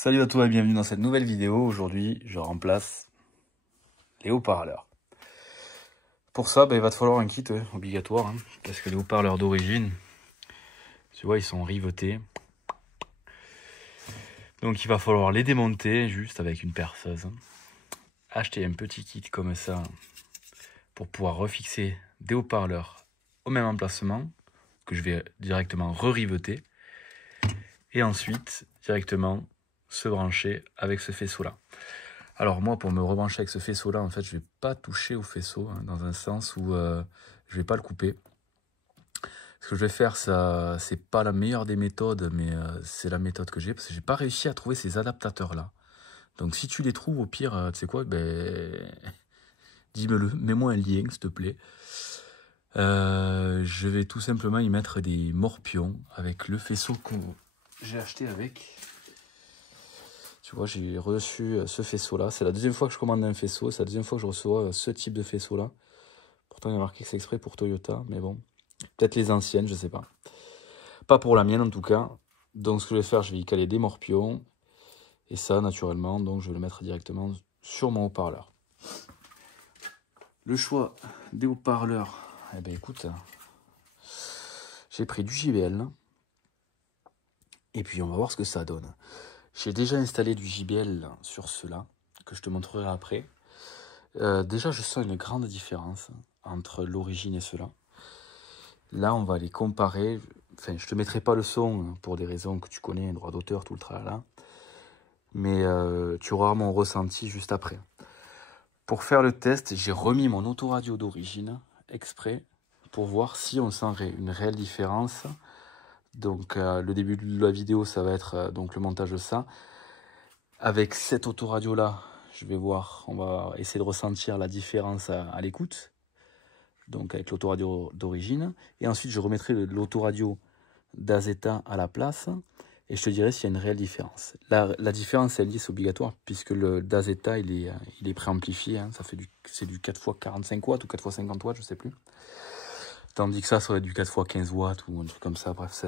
Salut à toi et bienvenue dans cette nouvelle vidéo. Aujourd'hui, je remplace les haut-parleurs. Pour ça, il va te falloir un kit obligatoire, hein, parce que les haut-parleurs d'origine, tu vois, ils sont rivetés. Donc il va falloir les démonter juste avec une perceuse. Acheter un petit kit comme ça pour pouvoir refixer des haut-parleurs au même emplacement, que je vais directement re-riveter. Et ensuite, directement se brancher avec ce faisceau-là. Alors moi, pour me rebrancher avec ce faisceau-là, en fait, je ne vais pas toucher au faisceau, hein, dans un sens où je ne vais pas le couper. Ce que je vais faire, ça, c'est pas la meilleure des méthodes, mais c'est la méthode que j'ai, parce que j'ai pas réussi à trouver ces adaptateurs-là. Donc si tu les trouves, au pire, tu sais quoi, dis-me-le, mets-moi un lien, s'il te plaît. Je vais tout simplement y mettre des morpions avec le faisceau que j'ai acheté avec. Tu vois, j'ai reçu ce faisceau-là. C'est la deuxième fois que je commande un faisceau. C'est la deuxième fois que je reçois ce type de faisceau-là. Pourtant, il y a marqué que c'est exprès pour Toyota. Mais bon, peut-être les anciennes, je sais pas. Pas pour la mienne, en tout cas. Donc, ce que je vais faire, je vais y caler des morpions. Et ça, naturellement, donc je vais le mettre directement sur mon haut-parleur. Le choix des haut-parleurs. Eh bien, écoute, j'ai pris du JBL. Et puis, on va voir ce que ça donne. J'ai déjà installé du JBL sur ceux-là, que je te montrerai après. Déjà, je sens une grande différence entre l'origine et ceux-là. Là, on va les comparer. Enfin, je te mettrai pas le son pour des raisons que tu connais, droit d'auteur, tout le tralala. Mais tu auras mon ressenti juste après. Pour faire le test, j'ai remis mon autoradio d'origine exprès pour voir si on sent une réelle différence. Donc, le début de la vidéo, ça va être donc le montage de ça. Avec cette autoradio-là, je vais voir, on va essayer de ressentir la différence à l'écoute. Donc avec l'autoradio d'origine. Et ensuite, je remettrai l'autoradio d'Azeta à la place. Et je te dirai s'il y a une réelle différence. La différence, elle est obligatoire, puisque le d'Azeta, il est préamplifié. Hein, c'est du 4x45 watts ou 4x50 watts, je ne sais plus. Tandis que ça va être du 4x15 watts ou un truc comme ça. Bref,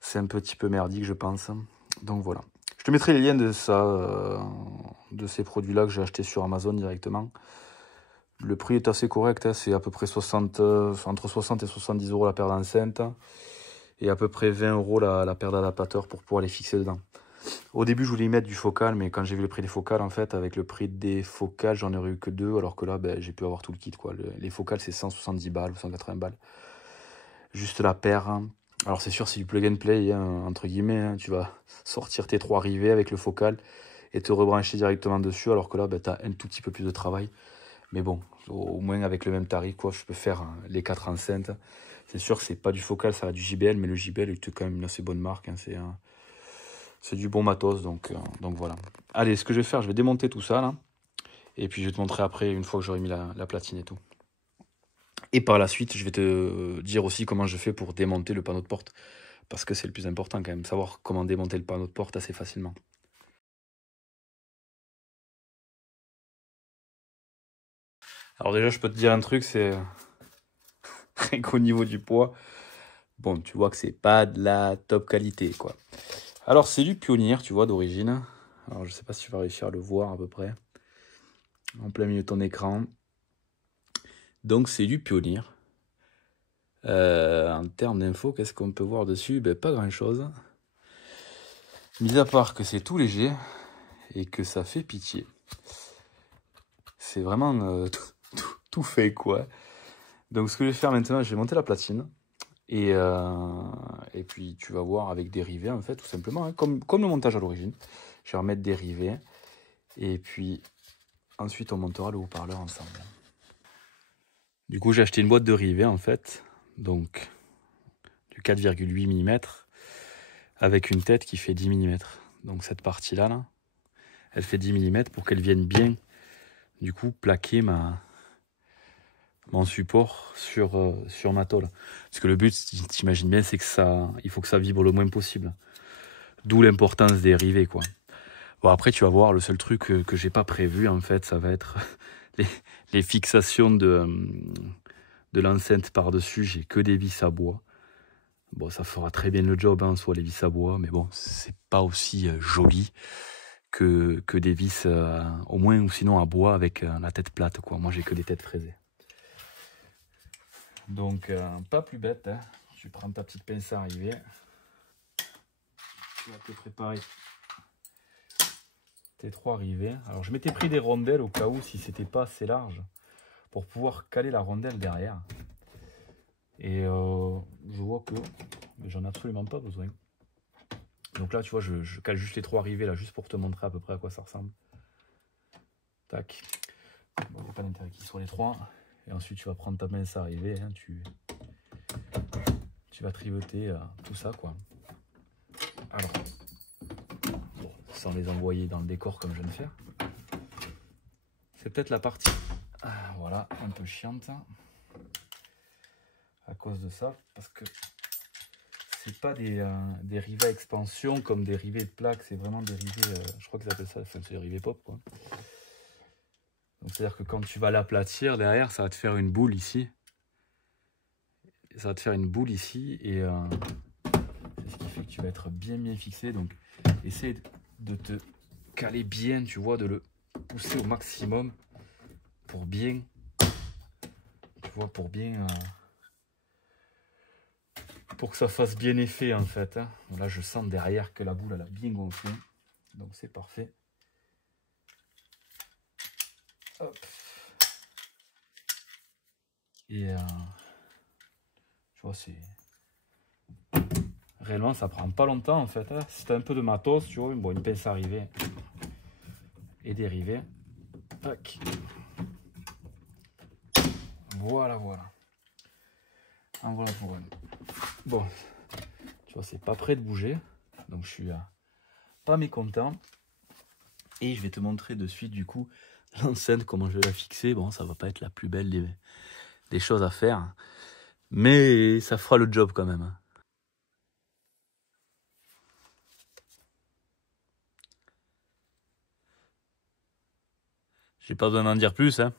c'est un petit peu merdique, je pense. Donc voilà. Je te mettrai les liens de ça, de ces produits-là que j'ai achetés sur Amazon directement. Le prix est assez correct, hein, c'est à peu près entre 60 et 70 € la paire d'enceintes et à peu près 20 € la paire d'adaptateurs pour pouvoir les fixer dedans. Au début, je voulais y mettre du focal, mais quand j'ai vu le prix des focales, en fait, avec le prix des focales, j'en aurais eu que 2, alors que là, j'ai pu avoir tout le kit, quoi. Les focales, c'est 170 balles ou 180 balles. Juste la paire. Hein. Alors, c'est sûr, c'est du plug and play, hein, entre guillemets. Hein. Tu vas sortir tes 3 rivets avec le focal et te rebrancher directement dessus, alors que là, tu as un tout petit peu plus de travail. Mais bon, au moins avec le même tarif, quoi, je peux faire les 4 enceintes. C'est sûr que c'est pas du focal, ça a du JBL, mais le JBL est quand même une assez bonne marque. Hein, c'est du bon matos, donc voilà. Allez, ce que je vais faire, je vais démonter tout ça, là. Et puis je vais te montrer après, une fois que j'aurai mis la platine et tout. Et par la suite, je vais te dire aussi comment je fais pour démonter le panneau de porte. Parce que c'est le plus important quand même, savoir comment démonter le panneau de porte assez facilement. Alors déjà, je peux te dire un truc, c'est qu'au niveau du poids, bon, tu vois que c'est pas de la top qualité, quoi. Alors, c'est du Pioneer, tu vois, d'origine. Alors, je sais pas si tu vas réussir à le voir à peu près. En plein milieu de ton écran. Donc, c'est du Pioneer. En termes d'infos, qu'est-ce qu'on peut voir dessus? Pas grand-chose. Mis à part que c'est tout léger et que ça fait pitié. C'est vraiment tout fait, quoi. Donc, ce que je vais faire maintenant, je vais monter la platine. Et puis, tu vas voir avec des rivets, en fait, tout simplement, hein, comme le montage à l'origine. Je vais remettre des rivets. Et puis, ensuite, on montera le haut-parleur ensemble. Du coup, j'ai acheté une boîte de rivets, en fait. Donc, du 4,8 mm. Avec une tête qui fait 10 mm. Donc, cette partie-là, là, elle fait 10 mm pour qu'elle vienne bien, du coup, plaquer mon support sur ma tôle. Parce que le but, t'imagines bien, c'est que il faut que ça vibre le moins possible. D'où l'importance des rivets, quoi. Bon, après, tu vas voir, le seul truc que j'ai pas prévu, en fait, ça va être les fixations de l'enceinte par-dessus. J'ai que des vis à bois. Bon, ça fera très bien le job, hein, soit les vis à bois, mais bon, c'est pas aussi joli que des vis, au moins, ou sinon à bois avec la tête plate, quoi. Moi, j'ai que des têtes fraisées. Donc, pas plus bête, hein. Tu prends ta petite pince à arriver. Tu vas te préparer tes 3 rivets. Alors, je m'étais pris des rondelles au cas où, si c'était pas assez large, pour pouvoir caler la rondelle derrière. Et je vois que j'en ai absolument pas besoin. Donc là, tu vois, je cale juste les 3 rivets là, juste pour te montrer à peu près à quoi ça ressemble. Tac. Bon, il n'y a pas d'intérêt qu'ils soient les 3. Et ensuite, tu vas prendre ta pince à arriver. Hein, tu vas tripoter tout ça, quoi. Alors, bon, sans les envoyer dans le décor comme je viens de faire. C'est peut-être la partie, voilà, un peu chiante. À cause de ça, parce que c'est pas des rivets expansion comme des rivets de plaque, c'est vraiment des rivets, je crois qu'ils appellent ça, enfin, c'est des rivets pop, quoi. Donc c'est à dire que quand tu vas l'aplatir derrière, ça va te faire une boule ici, ça va te faire une boule ici, et c'est ce qui fait que tu vas être bien fixé. Donc essaye de te caler bien, tu vois, de le pousser au maximum pour bien, tu vois, pour bien pour que ça fasse bien effet, en fait, hein. Là, je sens derrière que la boule, elle a bien gonflé. Donc, c'est parfait. Hop. Et, tu vois, c'est... Réellement, ça prend pas longtemps, en fait, hein. Si tu as un peu de matos, tu vois, bon, une pince à rivet et des rivets. Tac. Voilà. En voilà pour un. Bon, tu vois, c'est pas prêt de bouger. Donc, je suis pas mécontent. Et je vais te montrer de suite, du coup, l'enceinte, comment je vais la fixer. Bon, ça va pas être la plus belle des choses à faire. Mais ça fera le job quand même. J'ai pas besoin d'en dire plus, hein.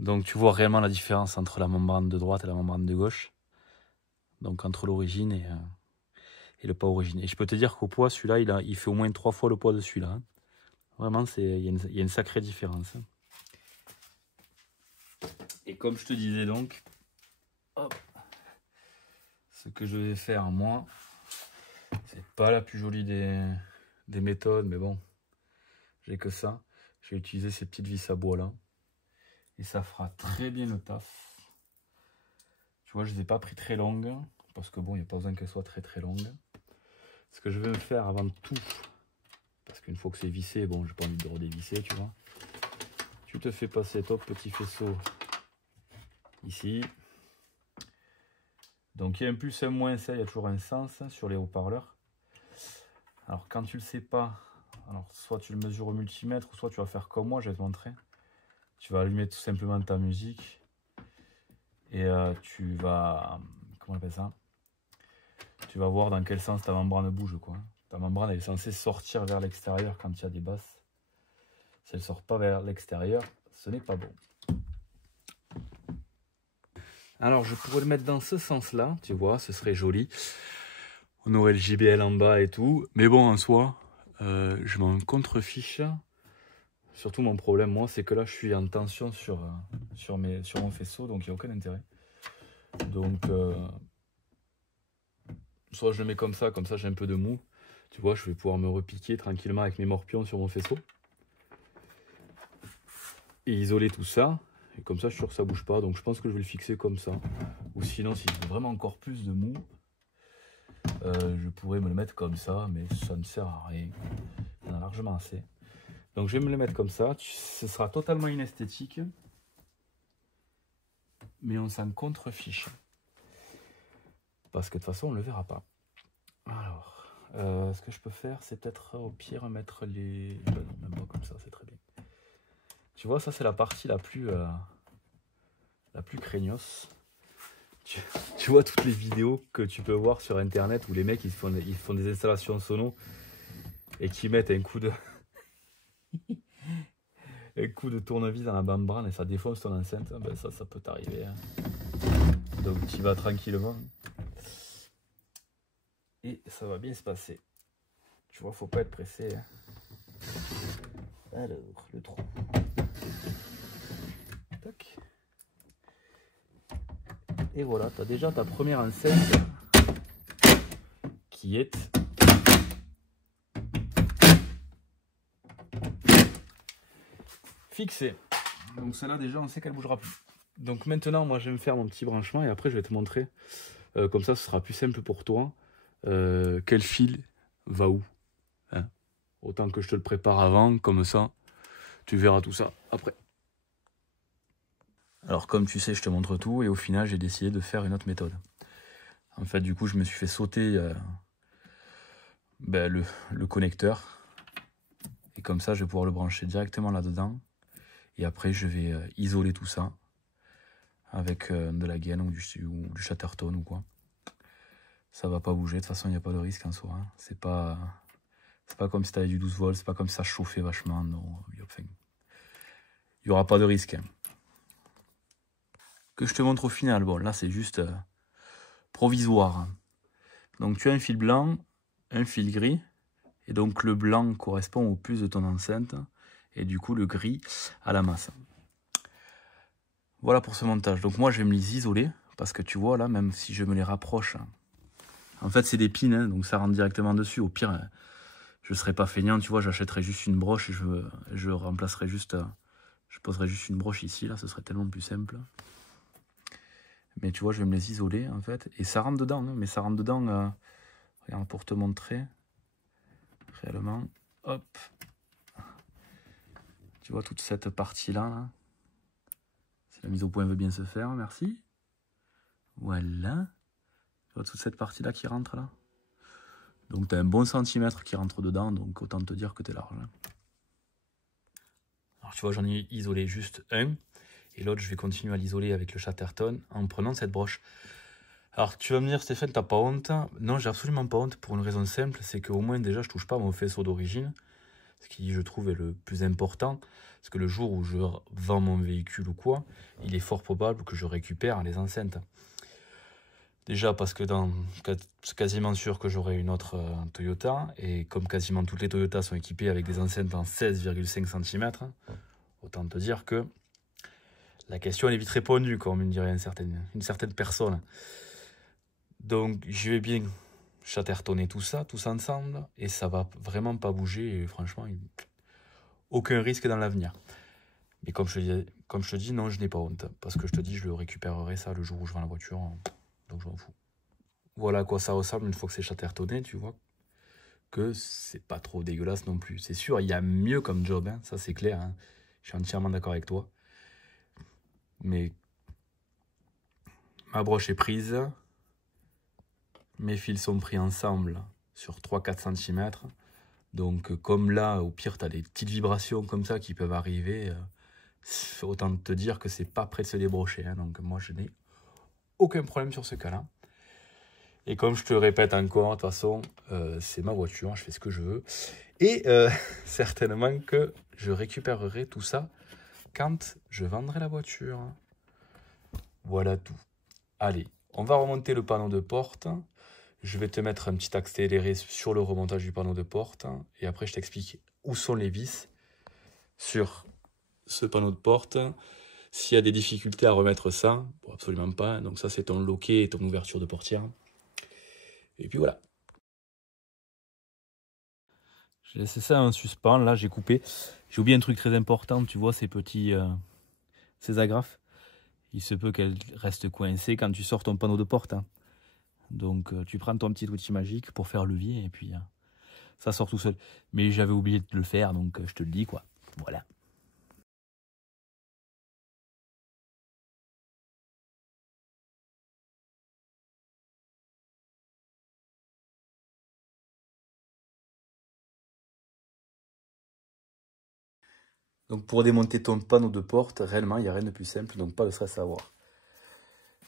Donc tu vois réellement la différence entre la membrane de droite et la membrane de gauche. Donc entre l'origine et le pas origine. Et je peux te dire qu'au poids, celui-là, il fait au moins 3 fois le poids de celui-là, hein. Vraiment, il y a une sacrée différence, hein. Et comme je te disais donc, hop, ce que je vais faire moi, c'est pas la plus jolie des méthodes, mais bon, j'ai que ça. Je vais utiliser ces petites vis à bois là. Et ça fera très bien le taf. Tu vois, je ne les ai pas pris très longues, parce que bon, il n'y a pas besoin qu'elles soient très longues. Ce que je vais me faire avant tout, parce qu'une fois que c'est vissé, bon, j'ai pas envie de redévisser, tu vois. Tu te fais passer ton petit faisceau ici. Donc il y a un plus, un moins, ça, il y a toujours un sens sur les haut-parleurs. Alors quand tu le sais pas, alors soit tu le mesures au multimètre, soit tu vas faire comme moi, je vais te montrer. Tu vas allumer tout simplement ta musique et tu vas, comment on appelle ça, tu vas voir dans quel sens ta membrane bouge, quoi. Ta membrane elle est censée sortir vers l'extérieur quand il y a des basses. Si elle ne sort pas vers l'extérieur, ce n'est pas bon. Alors je pourrais le mettre dans ce sens-là, tu vois, ce serait joli. On aurait le JBL en bas et tout. Mais bon, en soi, je m'en contrefiche. Surtout mon problème, moi, c'est que là, je suis en tension sur mon faisceau, donc il n'y a aucun intérêt. Donc, soit je le mets comme ça j'ai un peu de mou. Tu vois, je vais pouvoir me repiquer tranquillement avec mes morpions sur mon faisceau. Et isoler tout ça. Et comme ça, je suis sûr que ça bouge pas. Donc, je pense que je vais le fixer comme ça. Ou sinon, si j'ai vraiment encore plus de mou, je pourrais me le mettre comme ça. Mais ça ne sert à rien. Il y en a largement assez. Donc, je vais me le mettre comme ça. Ce sera totalement inesthétique. Mais on s'en contrefiche. Parce que de toute façon, on ne le verra pas. Alors, ce que je peux faire, c'est peut-être au pire mettre les... Ben non, même pas comme ça, c'est très bien. Tu vois, ça c'est la partie la plus craignos. Tu vois toutes les vidéos que tu peux voir sur internet où les mecs ils font des installations sono et qui mettent un coup de tournevis dans la membrane et ça défonce ton enceinte. Ben ça peut t'arriver, hein. Donc tu vas tranquillement. Et ça va bien se passer. Tu vois, faut pas être pressé. Hein. Alors, le trou. Tac. Et voilà, tu as déjà ta première enceinte qui est fixée. Donc celle-là déjà, on sait qu'elle bougera plus. Donc maintenant, moi je vais me faire mon petit branchement et après je vais te montrer. Comme ça, ce sera plus simple pour toi. Quel fil va où. Hein. Autant que je te le prépare avant, comme ça, tu verras tout ça après. Alors comme tu sais, je te montre tout et au final, j'ai décidé de faire une autre méthode. En fait, du coup, je me suis fait sauter le connecteur. Et comme ça, je vais pouvoir le brancher directement là-dedans. Et après, je vais isoler tout ça avec de la gaine ou du Chatterton ou quoi. Ça va pas bouger. De toute façon, il n'y a pas de risque en soi. Hein. C'est pas comme si tu avais du 12 volts. C'est pas comme si ça chauffait vachement. Non, enfin, il n'y aura pas de risque. Hein. Que je te montre au final. Bon, là, c'est juste provisoire. Donc, tu as un fil blanc, un fil gris. Et donc, le blanc correspond au plus de ton enceinte. Et du coup, le gris à la masse. Voilà pour ce montage. Donc, moi, je vais me les isoler. Parce que tu vois, là, même si je me les rapproche... En fait, c'est des pins, hein, donc ça rentre directement dessus. Au pire, je ne serais pas feignant, tu vois, j'achèterais juste une broche et je remplacerais juste... Je poserais juste une broche ici, là, ce serait tellement plus simple. Mais tu vois, je vais me les isoler, en fait. Et ça rentre dedans, hein, mais ça rentre dedans... regarde, pour te montrer, réellement, hop. Tu vois, toute cette partie-là, là. Si la mise au point veut bien se faire, merci. Voilà. Tu vois, toute cette partie-là qui rentre, là. Donc, tu as un bon centimètre qui rentre dedans, donc autant te dire que tu es large. Hein. Alors, tu vois, j'en ai isolé juste un. Et l'autre, je vais continuer à l'isoler avec le Chatterton en prenant cette broche. Alors, tu vas me dire, Stéphane, t'as pas honte? Non, j'ai absolument pas honte pour une raison simple, c'est qu'au moins, déjà, je touche pas à mon faisceau d'origine. Ce qui, je trouve, est le plus important. Parce que le jour où je vends mon véhicule ou quoi, il est fort probable que je récupère les enceintes. Déjà parce que c'est quasiment sûr que j'aurai une autre Toyota. Et comme quasiment toutes les Toyotas sont équipées avec des enceintes en 16,5 cm, autant te dire que la question elle est vite répondue, comme me dirait une certaine personne. Donc je vais bien chattertonner tout ça, tous ensemble, et ça va vraiment pas bouger. Et franchement, aucun risque dans l'avenir. Mais comme je te dis, non, je n'ai pas honte. Parce que je te dis, je le récupérerai ça le jour où je vends la voiture. Donc je m'en fous. Voilà à quoi ça ressemble une fois que c'est chattertonné, tu vois. Que c'est pas trop dégueulasse non plus. C'est sûr, il y a mieux comme job, hein, ça c'est clair. Hein. Je suis entièrement d'accord avec toi. Mais ma broche est prise. Mes fils sont pris ensemble sur 3-4 cm. Donc comme là, au pire, tu as des petites vibrations comme ça qui peuvent arriver. Autant te dire que c'est pas prêt de se débrocher. Hein. Donc moi, je n'ai aucun problème sur ce cas-là. Et comme je te répète encore, de toute façon, c'est ma voiture, je fais ce que je veux. Et certainement que je récupérerai tout ça quand je vendrai la voiture. Voilà tout. Allez, on va remonter le panneau de porte. Je vais te mettre un petit accéléré sur le remontage du panneau de porte. Et après, je t'explique où sont les vis sur ce panneau de porte. S'il y a des difficultés à remettre ça, bon, absolument pas. Donc ça, c'est ton loquet et ton ouverture de portière. Et puis voilà. J'ai laissé ça en suspens. Là, j'ai coupé. J'ai oublié un truc très important. Tu vois, ces petits... ces agrafes. Il se peut qu'elles restent coincées quand tu sors ton panneau de porte. Hein. Donc, tu prends ton petit outil magique pour faire levier. Et puis, ça sort tout seul. Mais j'avais oublié de le faire. Donc, je te le dis, quoi. Voilà. Donc pour démonter ton panneau de porte, réellement, il n'y a rien de plus simple, donc pas de stress à avoir.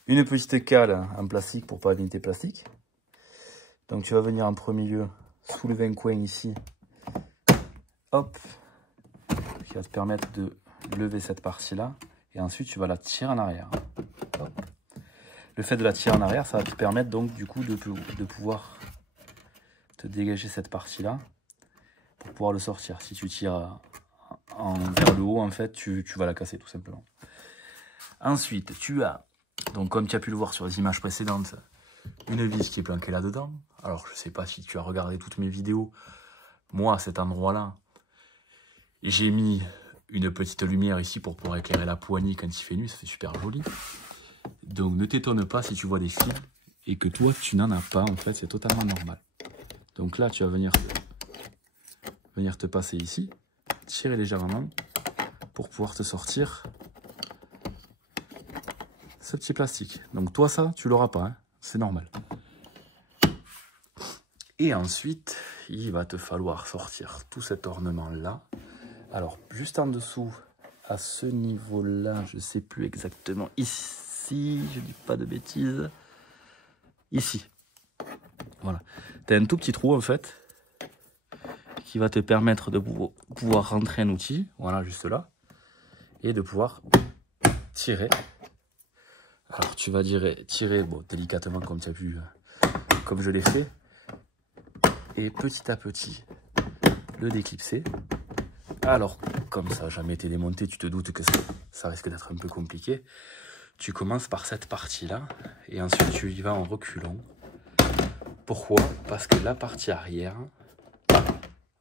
Une petite cale en plastique pour pas abîmer tes plastiques. Donc tu vas venir en premier lieu soulever un coin ici. Hop. Qui va te permettre de lever cette partie-là. Et ensuite, tu vas la tirer en arrière. Hop. le fait de la tirer en arrière, ça va te permettre donc du coup de pouvoir te dégager cette partie-là pour pouvoir le sortir. Si tu tires vers le haut, en fait, tu vas la casser tout simplement. Ensuite, tu as, donc comme tu as pu le voir sur les images précédentes, une vis qui est planquée là-dedans. Alors, je ne sais pas si tu as regardé toutes mes vidéos. Moi, à cet endroit-là, j'ai mis une petite lumière ici pour pouvoir éclairer la poignée quand il fait nuit. Ça fait super joli. Donc, ne t'étonne pas si tu vois des fils et que toi, tu n'en as pas. En fait, c'est totalement normal. Donc là, tu vas venir te passer ici, tirer légèrement pour pouvoir te sortir ce petit plastique. Donc toi, ça, tu l'auras pas, hein, c'est normal. Et ensuite, il va te falloir sortir tout cet ornement-là. Alors, juste en dessous, à ce niveau-là, je ne sais plus exactement, ici, je dis pas de bêtises, ici. Voilà. Tu as un tout petit trou, en fait, qui va te permettre de pouvoir rentrer un outil, voilà, juste là, et de pouvoir tirer. Alors, tu vas tirer bon, délicatement, comme tu as vu, comme je l'ai fait, et petit à petit, le déclipser. Alors, comme ça n'a jamais été démonté, tu te doutes que ça risque d'être un peu compliqué. Tu commences par cette partie-là, et ensuite tu y vas en reculant. Pourquoi? Parce que la partie arrière,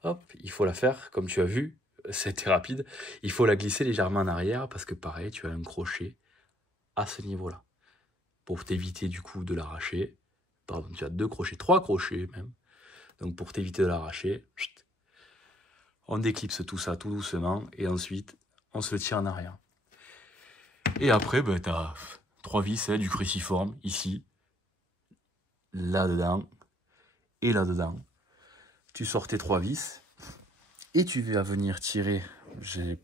hop, il faut la faire, comme tu as vu, c'était rapide, il faut la glisser légèrement en arrière, parce que pareil, tu as un crochet à ce niveau-là. Pour t'éviter du coup de l'arracher, pardon, tu as 2 crochets, 3 crochets même, donc pour t'éviter de l'arracher, on déclipse tout ça tout doucement, et ensuite, on se le tire en arrière. Et après, ben, tu as 3 vis, du cruciforme, ici, là-dedans, et là-dedans. Tu sors tes 3 vis, et tu vas venir tirer, je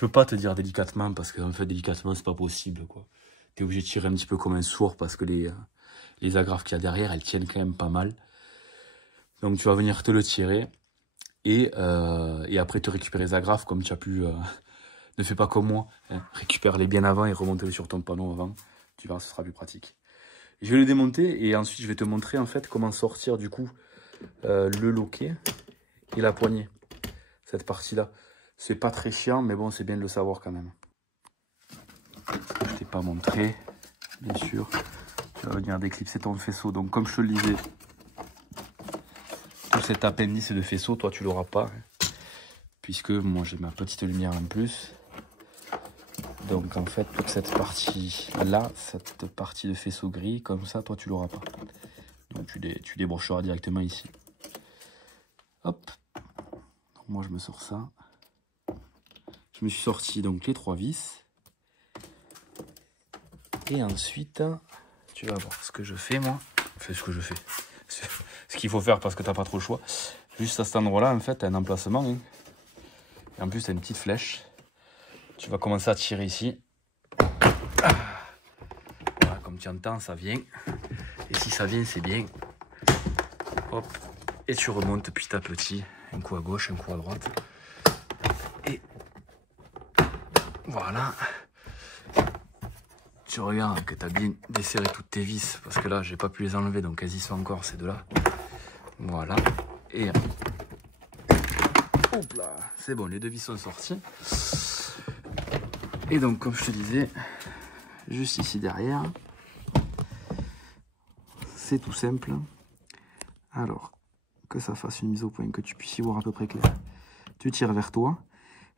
peux pas te dire délicatement, parce qu'en fait, délicatement, c'est pas possible, quoi. Tu es obligé de tirer un petit peu comme un sourd, parce que les agrafes qu'il y a derrière, elles tiennent quand même pas mal. Donc, tu vas venir te le tirer, et après te récupérer les agrafes, comme tu as pu... ne fais pas comme moi, hein. Récupère-les bien avant et remonte-les sur ton panneau avant. Tu verras, ce sera plus pratique. Je vais le démonter et ensuite je vais te montrer en fait comment sortir du coup le loquet et la poignée. Cette partie-là, c'est pas très chiant, mais bon, c'est bien de le savoir quand même. Je t'ai pas montré, bien sûr. Tu vas venir déclipser ton faisceau. Donc comme je te le disais, tout cet appendice de faisceau, toi tu l'auras pas, hein, puisque moi j'ai ma petite lumière en plus. Donc en fait, toute cette partie-là, cette partie de faisceau gris, comme ça, toi tu l'auras pas. Donc tu débrancheras directement ici. Hop. Donc, moi je me sors ça. Je me suis sorti donc les 3 vis. Et ensuite, tu vas voir ce que je fais moi. Enfin, ce que je fais. Ce qu'il faut faire parce que tu n'as pas trop le choix. Juste à cet endroit-là, en fait, tu as un emplacement. Hein. Et en plus, tu as une petite flèche. Tu vas commencer à tirer ici. Voilà, comme tu entends, ça vient. Et si ça vient, c'est bien. Hop. Et tu remontes petit à petit. Un coup à gauche, un coup à droite. Et voilà. Tu regardes que tu as bien desserré toutes tes vis. Parce que là, j'ai pas pu les enlever. Donc elles y sont encore, ces deux-là. Voilà. Et hop là. C'est bon, les 2 vis sont sorties. Et donc, comme je te disais, juste ici derrière, c'est tout simple. Alors, que ça fasse une mise au point, que tu puisses y voir à peu près clair. Tu tires vers toi.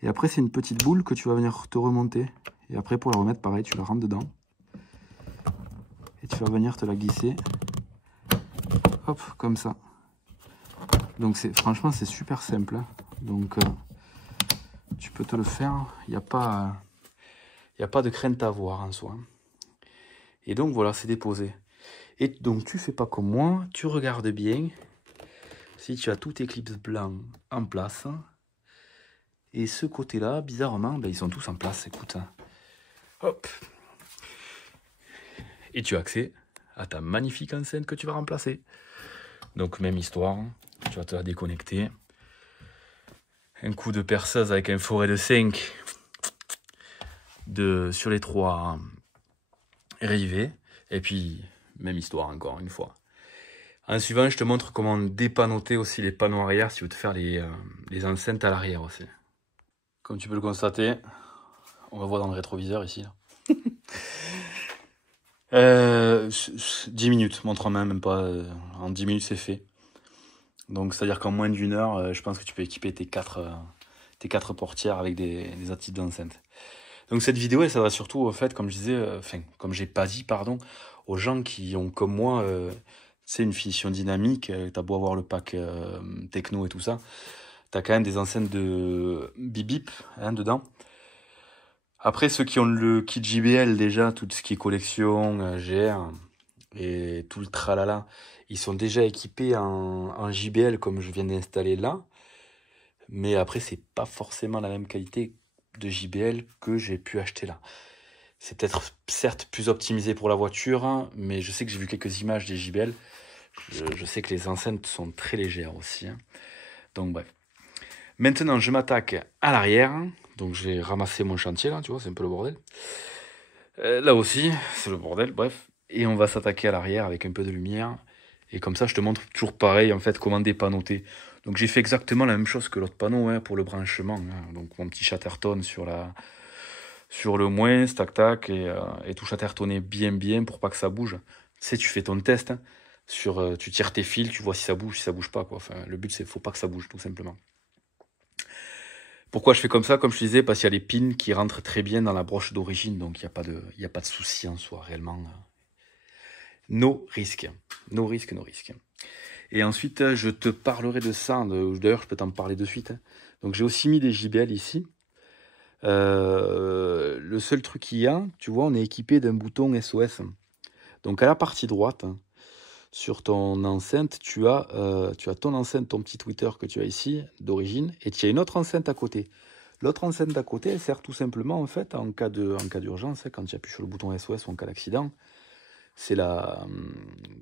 Et après, c'est une petite boule que tu vas venir te remonter. Et après, pour la remettre, pareil, tu la rentres dedans. Et tu vas venir te la glisser. Hop, comme ça. Donc, franchement, c'est super simple. Hein. Donc, tu peux te le faire. Il n'y a pas de crainte à avoir en soi. Et donc, voilà, c'est déposé. Et donc, tu fais pas comme moi. Tu regardes bien. Si tu as tous tes clips blancs en place. Et ce côté-là, bizarrement, ben, ils sont tous en place. Écoute. Hop. Et tu as accès à ta magnifique enceinte que tu vas remplacer. Donc, même histoire. Tu vas te la déconnecter. Un coup de perceuse avec un forêt de 5 sur les 3 rivets. Et puis, même histoire encore une fois. En suivant, je te montre comment dépanoter aussi les panneaux arrière si tu veux te faire les enceintes à l'arrière aussi. Comme tu peux le constater, on va voir dans le rétroviseur ici. Là. 10 minutes, montre en main, même pas. En 10 minutes, c'est fait. Donc, c'est-à-dire qu'en moins d'une heure, je pense que tu peux équiper tes quatre portières avec des types d'enceintes. Donc, cette vidéo, elle s'adresse surtout, au fait, comme je disais, comme j'ai pas dit, pardon, aux gens qui ont, comme moi, c'est une finition dynamique. T'as beau avoir le pack techno et tout ça. T'as quand même des enceintes de bip bip hein, dedans. Après, ceux qui ont le kit JBL déjà, tout ce qui est collection, GR et tout le tralala, ils sont déjà équipés en JBL comme je viens d'installer là. Mais après, c'est pas forcément la même qualité de JBL que j'ai pu acheter là. C'est peut-être certes plus optimisé pour la voiture, hein, mais je sais que j'ai vu quelques images des JBL. Je sais que les enceintes sont très légères aussi. Hein. Donc bref. Maintenant, je m'attaque à l'arrière. Donc je vais ramasser mon chantier là, tu vois, c'est un peu le bordel. Là aussi, c'est le bordel, bref. Et on va s'attaquer à l'arrière avec un peu de lumière. Et comme ça, je te montre toujours pareil, en fait, comment dépanoter. Donc j'ai fait exactement la même chose que l'autre panneau hein, pour le branchement. Hein. Donc mon petit chatterton sur le moins, tac tac, et tout chattertonner bien pour pas que ça bouge. Tu sais, tu fais ton test, hein, tu tires tes fils, tu vois si ça bouge pas, quoi. Enfin, le but, c'est faut pas que ça bouge, tout simplement. Pourquoi je fais comme ça? Comme je te disais, parce qu'il y a les pins qui rentrent très bien dans la broche d'origine, donc il n'y a pas de souci en soi, réellement. No risque. No risque, no risque. Et ensuite, je te parlerai de ça. D'ailleurs, je peux t'en parler de suite. Donc, j'ai aussi mis des JBL ici. Le seul truc qu'il y a, tu vois, on est équipé d'un bouton SOS. Donc, à la partie droite, sur ton enceinte, tu as ton enceinte, ton petit tweeter que tu as ici, d'origine, et tu as une autre enceinte à côté. L'autre enceinte d'à côté, elle sert tout simplement, en fait, en cas d'urgence, quand tu appuies sur le bouton SOS ou en cas d'accident, c'est la...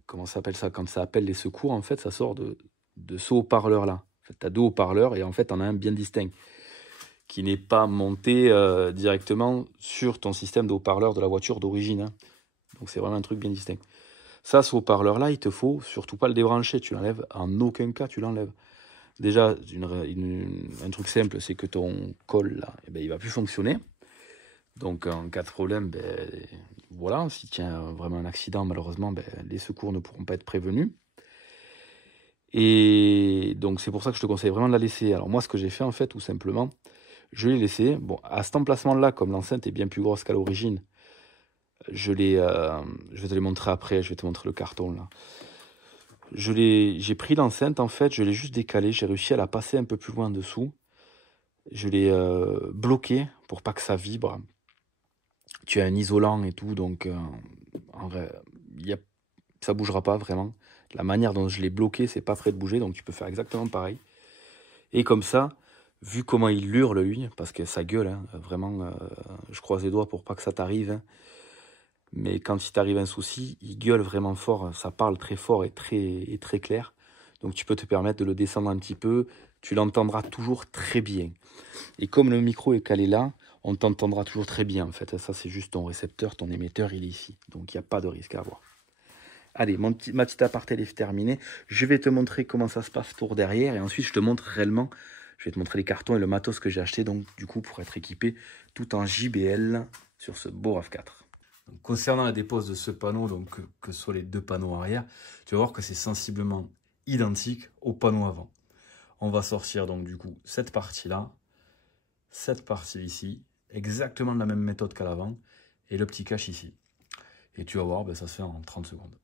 Comment ça s'appelle ça? Quand ça appelle les secours, en fait, ça sort de ce haut-parleur-là. En fait, tu as deux haut-parleurs et en fait, tu en as un bien distinct, qui n'est pas monté directement sur ton système de haut-parleur de la voiture d'origine. Hein. Donc, c'est vraiment un truc bien distinct. Ça, ce haut-parleur-là, il te faut surtout pas le débrancher. Tu l'enlèves, en aucun cas, tu l'enlèves. Déjà, un truc simple, c'est que ton col, là, eh ben, il va plus fonctionner. Donc, en cas de problème, ben, voilà, si tu as vraiment un accident, malheureusement, ben, les secours ne pourront pas être prévenus. Et donc, c'est pour ça que je te conseille vraiment de la laisser. Alors, moi, ce que j'ai fait, en fait, tout simplement, je l'ai laissé. Bon, à cet emplacement-là, comme l'enceinte est bien plus grosse qu'à l'origine, je vais te les montrer après, je vais te montrer le carton, là. J'ai pris l'enceinte, en fait, je l'ai juste décalée, j'ai réussi à la passer un peu plus loin en dessous. Je l'ai bloqué pour pas que ça vibre. Tu as un isolant et tout, donc en vrai, ça bougera pas vraiment. La manière dont je l'ai bloqué, c'est pas prêt de bouger, donc tu peux faire exactement pareil. Et comme ça, vu comment il hurle lui, parce que ça gueule, hein, vraiment, je croise les doigts pour pas que ça t'arrive. Hein. Mais quand il t'arrive un souci, il gueule vraiment fort, ça parle très fort et très clair. Donc tu peux te permettre de le descendre un petit peu, tu l'entendras toujours très bien. Et comme le micro est calé là, on t'entendra toujours très bien en fait. Ça c'est juste ton récepteur, ton émetteur, il est ici. Donc il n'y a pas de risque à avoir. Allez, ma petite aparté est terminée. Je vais te montrer comment ça se passe pour derrière et ensuite je te montre réellement, je vais te montrer les cartons et le matos que j'ai acheté donc du coup pour être équipé tout en JBL sur ce beau RAV4. Donc, concernant la dépose de ce panneau, donc que ce soit les deux panneaux arrière, tu vas voir que c'est sensiblement identique au panneau avant. On va sortir donc du coup cette partie-là, cette partie ici, exactement de la même méthode qu'à l'avant, et le petit cache ici. Et tu vas voir, ben, ça se fait en 30 secondes.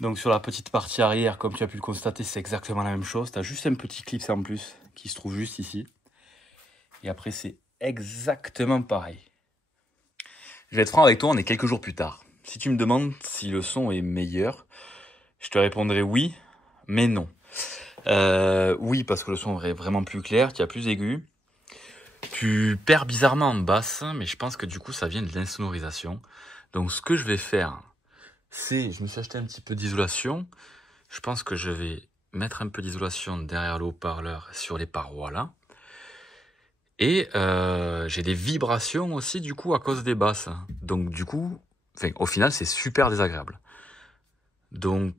Donc sur la petite partie arrière, comme tu as pu le constater, c'est exactement la même chose. Tu as juste un petit clip en plus qui se trouve juste ici. Et après, c'est exactement pareil. Je vais être franc avec toi, on est quelques jours plus tard. Si tu me demandes si le son est meilleur, je te répondrai oui, mais non. Oui, parce que le son est vraiment plus clair, tu as plus aigu. Tu perds bizarrement en basse, mais je pense que du coup, ça vient de l'insonorisation. Donc ce que je vais faire, c'est, je me suis acheté un petit peu d'isolation. je pense que je vais mettre un peu d'isolation derrière le haut-parleur sur les parois là. Et j'ai des vibrations aussi du coup à cause des basses. Donc du coup, au final c'est super désagréable. Donc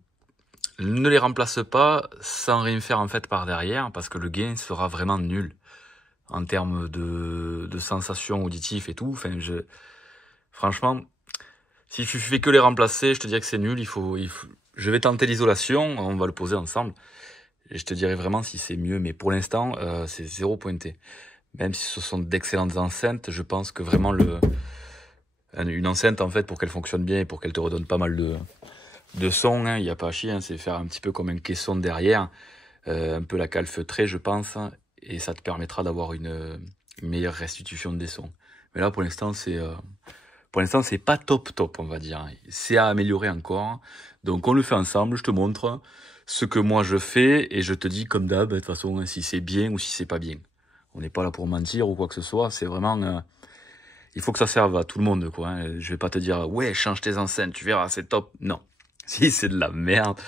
ne les remplace pas sans rien faire en fait par derrière parce que le gain sera vraiment nul en termes de sensations auditives et tout. Franchement, si tu fais que les remplacer, je te dirais que c'est nul. Je vais tenter l'isolation, on va le poser ensemble. Et je te dirai vraiment si c'est mieux, mais pour l'instant, c'est zéro pointé. Même si ce sont d'excellentes enceintes, je pense que vraiment une enceinte, en fait, pour qu'elle fonctionne bien et pour qu'elle te redonne pas mal de son, il n'y a pas à chier, hein, c'est faire un petit peu comme un caisson derrière, un peu la calfeutrer, je pense, et ça te permettra d'avoir une meilleure restitution des sons. Mais là, pour l'instant, c'est pas top, on va dire. C'est à améliorer encore. Donc, on le fait ensemble, je te montre ce que moi je fais, et je te dis, comme d'hab, de toute façon, si c'est bien ou si c'est pas bien. On n'est pas là pour mentir ou quoi que ce soit, c'est vraiment... il faut que ça serve à tout le monde, quoi. Hein. Je vais pas te dire, ouais, change tes enceintes, tu verras, c'est top. Non. Si c'est de la merde,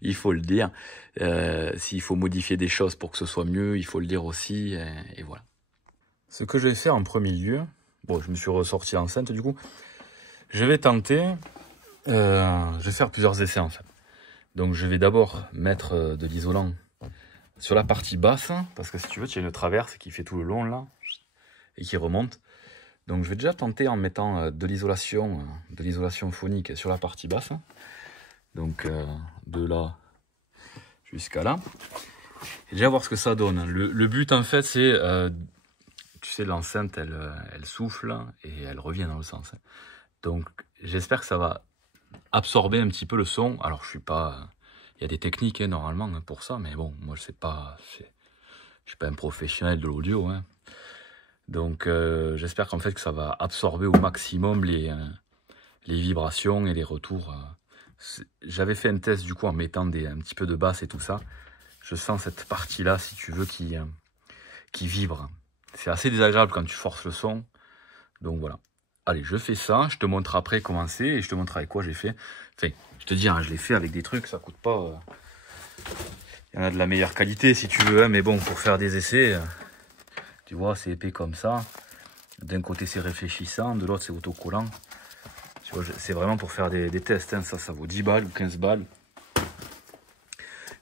il faut le dire. S'il faut modifier des choses pour que ce soit mieux, il faut le dire aussi, et voilà. Ce que je vais faire en premier lieu, bon, je me suis ressorti l'enceinte du coup, je vais tenter, je vais faire plusieurs essais en fait. Donc je vais d'abord mettre de l'isolant sur la partie basse, parce que si tu veux, tu as une traverse qui fait tout le long là, et qui remonte. Donc je vais déjà tenter en mettant de l'isolation phonique sur la partie basse. Donc de là jusqu'à là. Et déjà voir ce que ça donne. Le but en fait c'est, tu sais, l'enceinte elle souffle et elle revient dans le sens. Donc j'espère que ça va absorber un petit peu le son. Alors je suis pas... Il y a des techniques normalement pour ça, mais bon, moi je suis pas un professionnel de l'audio. Hein. Donc j'espère qu'en fait que ça va absorber au maximum les vibrations et les retours. J'avais fait un test du coup en mettant un petit peu de basse et tout ça. Je sens cette partie là, si tu veux, qui vibre. C'est assez désagréable quand tu forces le son. Donc voilà. Allez, je fais ça, je te montre après comment c'est et je te montre avec quoi j'ai fait. Enfin, je te dis, hein, je l'ai fait avec des trucs, ça coûte pas... Il y en a de la meilleure qualité si tu veux, hein, mais bon, pour faire des essais, tu vois, c'est épais comme ça. D'un côté, c'est réfléchissant, de l'autre, c'est autocollant. Tu vois, c'est vraiment pour faire des tests. Hein. Ça vaut 10 balles ou 15 balles.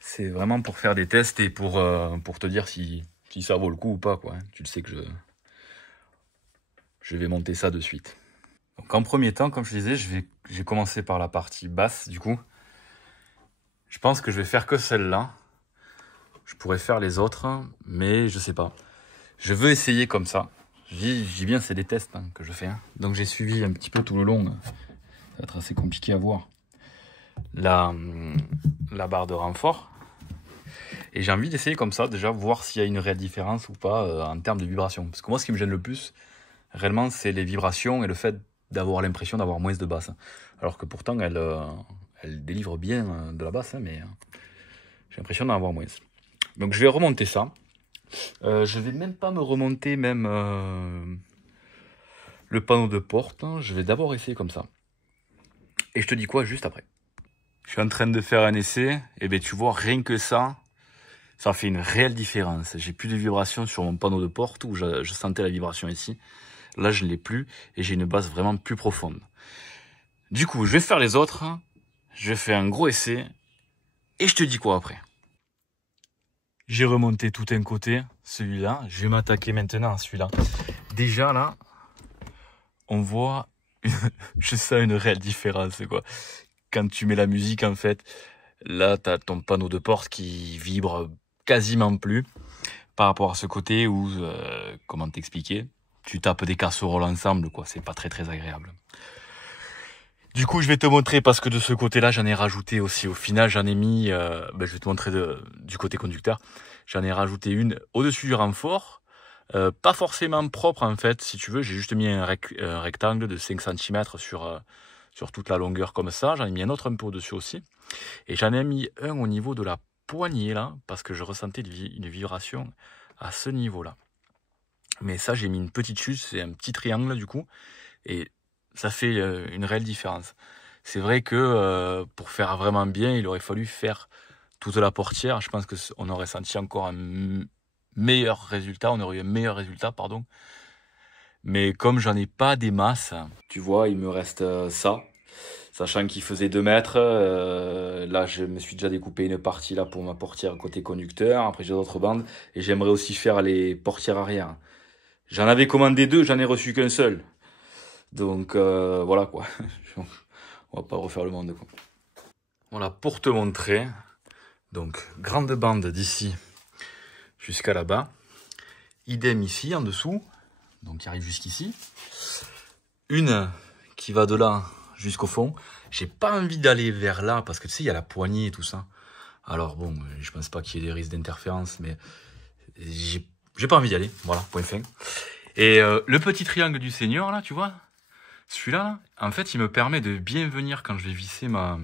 C'est vraiment pour faire des tests et pour te dire si ça vaut le coup ou pas, quoi. Tu le sais que je vais monter ça de suite. Donc en premier temps, comme je disais, j'ai commencé par la partie basse, du coup. Je pense que je vais faire que celle-là. Je pourrais faire les autres, mais je sais pas. Je veux essayer comme ça. Je dis bien, c'est des tests que je fais. Hein. Donc j'ai suivi un petit peu tout le long. Ça va être assez compliqué à voir. La barre de renfort. Et j'ai envie d'essayer comme ça, déjà, voir s'il y a une réelle différence ou pas en termes de vibration. Parce que moi, ce qui me gêne le plus, réellement, c'est les vibrations et le fait d'avoir l'impression d'avoir moins de basse. Alors que pourtant, elle délivre bien de la basse, hein, mais j'ai l'impression d'en avoir moins. Donc je vais remonter ça. Je vais même pas me remonter le panneau de porte. Je vais d'abord essayer comme ça. Et je te dis quoi juste après. Je suis en train de faire un essai. Et bien tu vois, rien que ça fait une réelle différence. J'ai plus de vibration sur mon panneau de porte où je sentais la vibration ici. Là, je ne l'ai plus et j'ai une basse vraiment plus profonde. Du coup, je vais faire les autres. Je fais un gros essai. Et je te dis quoi après. J'ai remonté tout un côté, celui-là. Je vais m'attaquer maintenant à celui-là. Déjà, là, on voit... je sens une réelle différence, quoi. Quand tu mets la musique, en fait, là, tu as ton panneau de porte qui vibre quasiment plus par rapport à ce côté où, comment t'expliquer, tu tapes des casseroles ensemble, quoi. C'est pas très, très agréable. Du coup, je vais te montrer parce que de ce côté-là, j'en ai rajouté aussi. Au final, j'en ai mis, je vais te montrer du côté conducteur. J'en ai rajouté une au-dessus du renfort. Pas forcément propre en fait, si tu veux. J'ai juste mis un rectangle de 5 cm sur toute la longueur comme ça. J'en ai mis un autre un peu au-dessus aussi. Et j'en ai mis un au niveau de la poignée là, parce que je ressentais une vibration à ce niveau-là. Mais ça, j'ai mis une petite chute, c'est un petit triangle du coup. Et ça fait une réelle différence. C'est vrai que pour faire vraiment bien, il aurait fallu faire toute la portière. Je pense qu'on aurait senti encore un meilleur résultat, on aurait eu un meilleur résultat, pardon. Mais comme j'en ai pas des masses, tu vois, il me reste ça. Sachant qu'il faisait 2 mètres, là je me suis déjà découpé une partie là pour ma portière côté conducteur, après j'ai d'autres bandes, et j'aimerais aussi faire les portières arrière. J'en avais commandé 2, j'en ai reçu qu'un seul. Donc voilà quoi, on va pas refaire le monde quoi. Voilà, pour te montrer, donc grande bande d'ici jusqu'à là-bas, idem ici en dessous, donc qui arrive jusqu'ici, une qui va de là jusqu'au fond. J'ai pas envie d'aller vers là parce que tu sais, il y a la poignée et tout ça. Alors bon, je pense pas qu'il y ait des risques d'interférence, mais j'ai pas envie d'y aller. Voilà, point fin. Et le petit triangle du Seigneur, là, tu vois, celui-là, en fait, il me permet de bien venir quand je vais visser ma...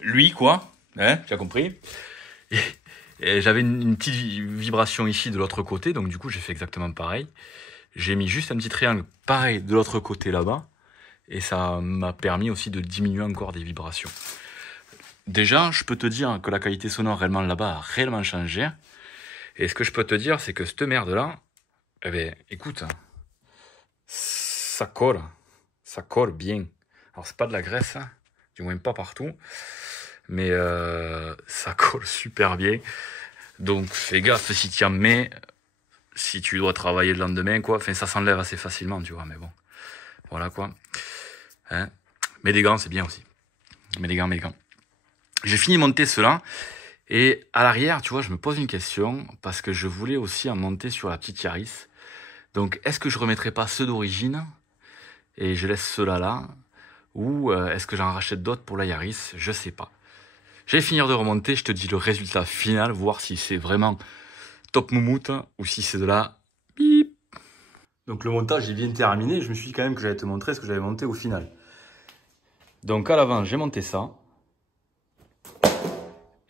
lui, quoi. Hein, tu as compris. Et j'avais une petite vibration ici de l'autre côté, donc du coup, j'ai fait exactement pareil. J'ai mis juste un petit triangle pareil de l'autre côté là-bas. Et ça m'a permis aussi de diminuer encore des vibrations. Déjà, je peux te dire que la qualité sonore réellement là-bas a réellement changé. Et ce que je peux te dire, c'est que cette merde-là, eh bien, écoute, ça colle bien. Alors, c'est pas de la graisse, hein, du moins pas partout, mais ça colle super bien. Donc, fais gaffe si tu en mets, si tu dois travailler le lendemain, quoi. Enfin, ça s'enlève assez facilement, tu vois, mais bon. Voilà, quoi. Hein. Mais des gants, c'est bien aussi. Mais des gants. J'ai fini de monter cela. Et à l'arrière, tu vois, je me pose une question. Parce que je voulais aussi en monter sur la petite Yaris. Donc, est-ce que je remettrai pas ceux d'origine et je laisse ceux-là là? Ou est-ce que j'en rachète d'autres pour la Yaris? Je sais pas. Je vais finir de remonter. Je te dis le résultat final. Voir si c'est vraiment top moumoute ou si c'est de la bip. Donc, le montage est bien terminé. Je me suis dit quand même que j'allais te montrer ce que j'avais monté au final. Donc à l'avant, j'ai monté ça.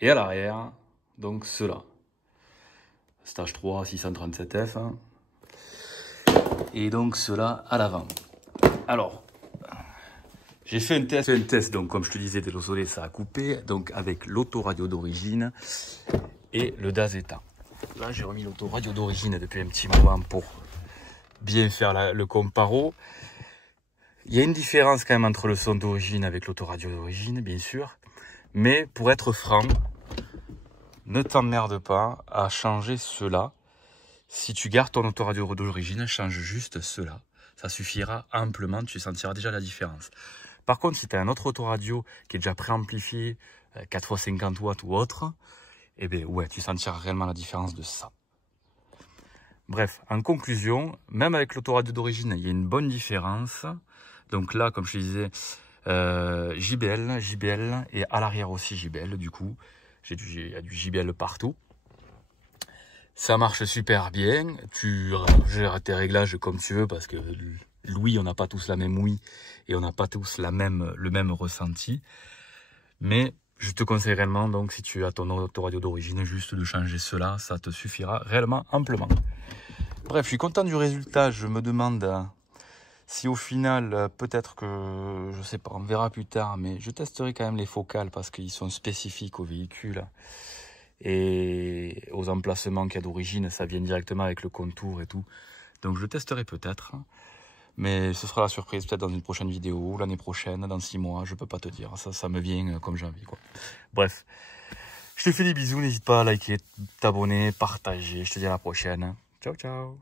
Et à l'arrière, donc cela. Stage 3, 637F. Hein. Et donc cela à l'avant. Alors, j'ai fait un test. Donc comme je te disais, désolé, ça a coupé. Donc avec l'autoradio d'origine et le Dazeta. Là, j'ai remis l'autoradio d'origine depuis un petit moment pour bien faire le comparo. Il y a une différence quand même entre le son d'origine avec l'autoradio d'origine, bien sûr. Mais pour être franc, ne t'emmerde pas à changer cela. Si tu gardes ton autoradio d'origine, change juste cela. Ça suffira amplement, tu sentiras déjà la différence. Par contre, si tu as un autre autoradio qui est déjà préamplifié, 4x50 watts ou autre, eh bien ouais, tu sentiras réellement la différence de ça. Bref, en conclusion, même avec l'autoradio d'origine, il y a une bonne différence. Donc là, comme je te disais, JBL et à l'arrière aussi JBL du coup. Il y a du JBL partout. Ça marche super bien. Tu gères tes réglages comme tu veux parce que l'ouïe, on n'a pas tous la même ouïe et on n'a pas tous le même ressenti. Mais je te conseille réellement, donc si tu as ton autoradio d'origine, juste de changer cela, ça te suffira réellement amplement. Bref, je suis content du résultat. Je me demande si au final, peut-être que, je sais pas, on verra plus tard, mais je testerai quand même les focales parce qu'ils sont spécifiques au véhicule et aux emplacements qu'il y a d'origine, ça vient directement avec le contour et tout. Donc je testerai peut-être, mais ce sera la surprise peut-être dans une prochaine vidéo, l'année prochaine, dans 6 mois, je peux pas te dire, ça me vient comme j'ai envie, quoi. Bref, je te fais des bisous, n'hésite pas à liker, t'abonner, partager, je te dis à la prochaine. Ciao, ciao.